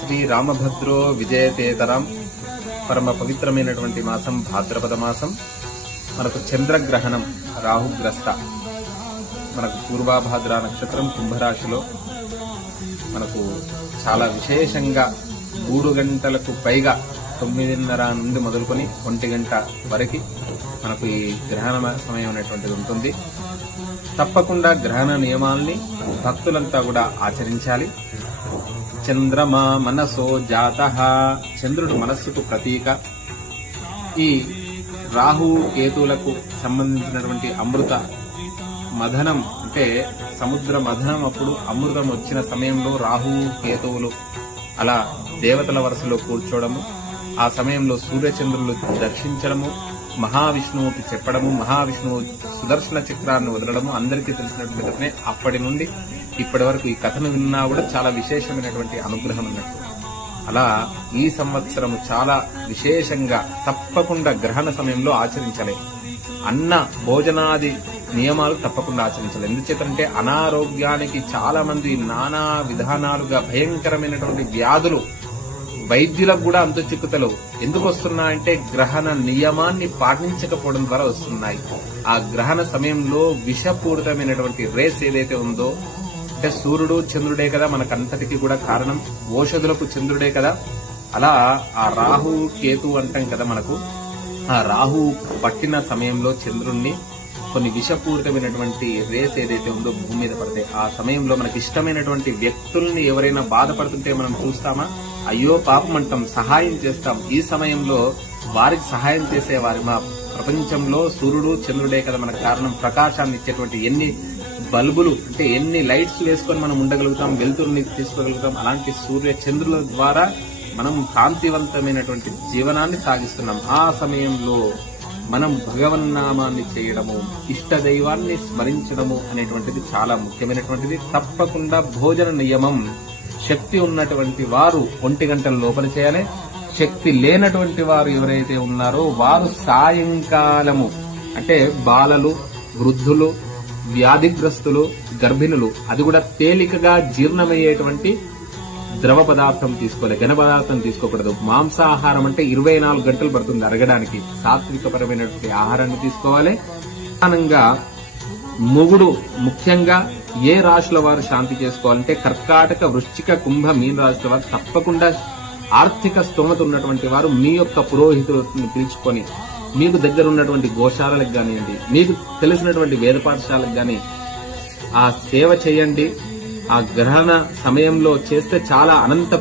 శ్రీ రామభద్రో విజయతేతరం పరమ పవిత్రమైనటువంటి మాసం భాద్రపద మాసం. మనకు చంద్రగ్రహణం రాహుగ్రస్త. మనకు పూర్వాభాద్ర నక్షత్రం కుంభరాశిలో మనకు చాలా విశేషంగా మూడు గంటలకు పైగా తొమ్మిదిన్నర నుండి మొదలుకొని ఒంటి గంట వరకు మనకు ఈ గ్రహణ సమయం అనేటువంటిది ఉంటుంది. తప్పకుండా గ్రహణ నియమాల్ని భక్తులంతా కూడా ఆచరించాలి. చంద్రమా మనసో జాత. చంద్రుడు మనస్సుకు ప్రతీక. ఈ రాహు కేతువులకు సంబంధించినటువంటి అమృత మథనం అంటే సముద్ర మథనం అప్పుడు అమృతం వచ్చిన సమయంలో రాహు కేతువులు అలా దేవతల వరుసలో కూర్చోవడము ఆ సమయంలో సూర్యచంద్రులు దర్శించడము. మహావిష్ణువుకి చెప్పడము మహావిష్ణువు సుదర్శన చక్రాన్ని వదలడము అందరికీ తెలిసినటువంటి కథనే అప్పటి నుండి ఇప్పటి వరకు ఈ కథను విన్నా కూడా చాలా విశేషమైనటువంటి అనుగ్రహం అన్నట్టు అలా ఈ సంవత్సరం చాలా విశేషంగా తప్పకుండా గ్రహణ సమయంలో ఆచరించాలి. అన్న భోజనాది నియమాలు తప్పకుండా ఆచరించాలి. ఎందుచేతంటే అనారోగ్యానికి చాలా మంది నానా విధానాలుగా భయంకరమైనటువంటి వ్యాధులు వైద్యులకు కూడా అంత చిక్కుతలు. ఎందుకు వస్తున్నాయంటే గ్రహణ నియమాన్ని పాటించకపోవడం ద్వారా వస్తున్నాయి. ఆ గ్రహణ సమయంలో విషపూరితమైనటువంటి రేస్ ఏదైతే ఉందో అంటే సూర్యుడు చంద్రుడే కదా మనకంతటికి కూడా కారణం. ఓషధులకు చంద్రుడే కదా. అలా ఆ రాహు కేతు అంటాం కదా మనకు. ఆ రాహు పట్టిన సమయంలో చంద్రుణ్ణి కొన్ని విషపూరితమైనటువంటి రేస్ ఏదైతే ఉందో భూమి మీద పడతాయి ఆ సమయంలో మనకి ఇష్టమైనటువంటి వ్యక్తుల్ని ఎవరైనా బాధపడుతుంటే మనం చూస్తామా? అయ్యో పాపం అంటాం సహాయం చేస్తాం. ఈ సమయంలో వారికి సహాయం చేసే వారి మా ప్రపంచంలో సూర్యుడు చంద్రుడే కదా మనకు కారణం. ప్రకాశాన్ని ఇచ్చేటువంటి ఎన్ని బల్బులు అంటే ఎన్ని లైట్స్ వేసుకొని మనం ఉండగలుగుతాం వెలుతురుని తీసుకోగలుగుతాం అలాంటి సూర్య చంద్రుల ద్వారా మనం కాంతివంతమైనటువంటి జీవనాన్ని సాగిస్తున్నాం. ఆ సమయంలో మనం భగవన్నామాన్ని చేయడము ఇష్ట దైవాన్ని స్మరించడము అనేటువంటిది చాలా ముఖ్యమైనటువంటిది. తప్పకుండా భోజన నియమం. శక్తి ఉన్నటువంటి వారు ఒంటి గంటల లోపల చేయాలి. శక్తి లేనటువంటి వారు ఎవరైతే ఉన్నారో వారు సాయంకాలము అంటే బాలలు వృద్ధులు వ్యాధిగ్రస్తులు గర్భిణులు అది కూడా తేలికగా జీర్ణమయ్యేటువంటి ద్రవ పదార్థం తీసుకోవాలి. ఘన పదార్థం తీసుకోకూడదు. మాంసాహారం అంటే ఇరవై నాలుగు గంటలు పడుతుంది అరగడానికి. సాత్వికపరమైనటువంటి ఆహారాన్ని తీసుకోవాలి. ప్రధానంగా మొగుడు ముఖ్యంగా ఏ రాశుల వారు శాంతి చేసుకోవాలంటే కర్కాటక వృశ్చిక కుంభ మీన రాశుల వారు తప్పకుండా ఆర్థిక స్తోమత ఉన్నటువంటి వారు మీ యొక్క పురోహితుడిని పిలుచుకొని మీకు దగ్గర ఉన్నటువంటి గోశాలకు కానివ్వండి మీకు తెలిసినటువంటి వేద పాఠశాలకు కానీ ఆ సేవ చేయండి. ఆ గ్రహణ సమయంలో చేస్తే చాలా అనంత